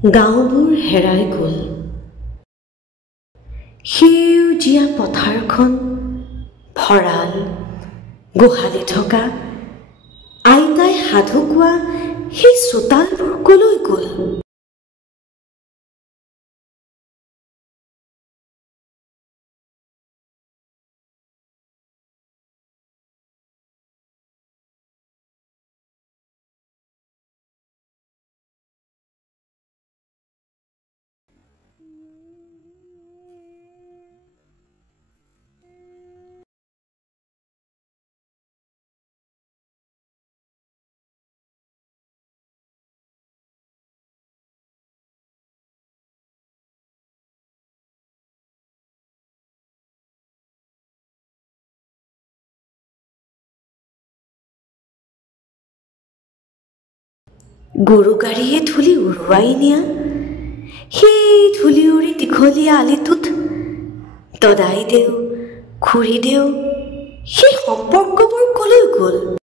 গাঁওবোৰ হেৰাই গ'ল। সেউজীয়া পথাৰখন, ভঁৰাল, গোহালি থকা, আইতাই সাধু কোৱা সেই চোতালবোৰ কলৈ গ'ল? গৰু গাড়ীয়ে ধূলি উৰুৱাই নিয়া সেই ধূলি উৰি দীঘলীয়া আলিটোত দদাইদেউ, খুৰীদেউ সেই সম্পৰ্কবোৰ কলৈ গ'ল?